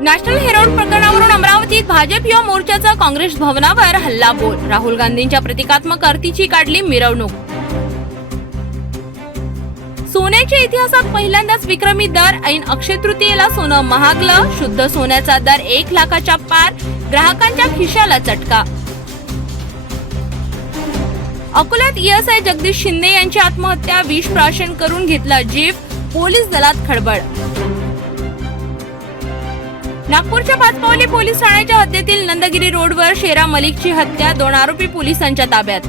National Herald प्रकरणावरून अमरावतीत भाजप युवा मोर्चाचा काँग्रेस भवनावर हल्लाबोल. राहुल गांधींच्या प्रतिकात्मक आरतीची काढली मिरवणूक. सोन्याच्या इतिहासात पहिल्यांदाच विक्रमी दर. ऐन अक्षय तृतीयेला सोनं महागलं. शुद्ध सोन्याचा दर 1 लाखाच्या पार. ग्राहकांच्या खिशाला चटका. अकोल्यात ईएसआय जगदीश शिंदे यांची आत्महत्या. विष प्राशन करून घेतला जीव. पोलीस दलात खळबळ. नागपूरच्या पाचपावली पोलीस ठाण्याच्या हद्दीतील नंदगिरी रोडवर शेरा मलिकची हत्या. 2 आरोपी पोलिसांच्या ताब्यात.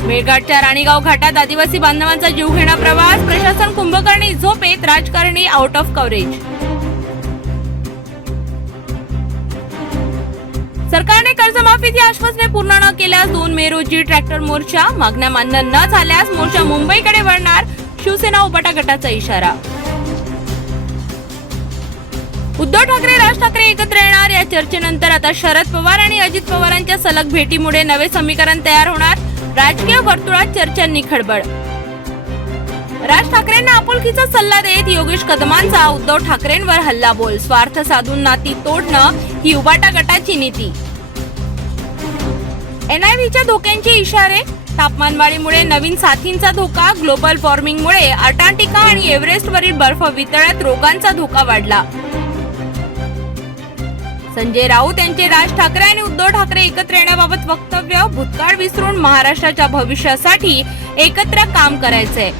मेळघाटच्या राणीगाव घाटात आदिवासी बांधवांचा जीवघेणा प्रवास. प्रशासन कुंभकर्णी झोपेत. राजकारणी आउट ऑफ कव्हरेज. सरकारने कर्जमाफीची आश्वासने पूर्ण न केल्यास 2 मे रोजी ट्रॅक्टर मोर्चा. मागण्या मान्य न झाल्यास मोर्चा मुंबईकडे वळणार. शिवसेना उबाटा गटाचा इशारा. उद्धव ठाकरे राज ठाकरे एकत्र येणार. या चर्चेनंतर आता शरद पवार आणि अजित पवारांच्या सलग भेटीमुळे नवे समीकरण तयार होणार. राजकीय वर्तुळात चर्चांनी खळबळ. राज ठाकरेंना आपुलकीचा सल्ला देत योगेश कदमांचा उद्धव ठाकरेंवर हल्लाबोल. स्वार्थ साधून नाती तोडणं ही उबाटा गटाची नीती. एनआयव्हीच्या धोक्यांचे इशारे. तापमानवाढीमुळे नवीन साथींचा धोका. ग्लोबल वॉर्मिंगमुळे अंटार्क्टिका आणि एव्हरेस्टवरील बर्फ वितळ्यात रोगांचा धोका वाढला. संजय राऊत यांचे राज ठाकरे आणि उद्धव ठाकरे एकत्र येण्याबाबत वक्तव्य. भूतकाळ विसरून महाराष्ट्राच्या भविष्यासाठी एकत्र काम करायचंय.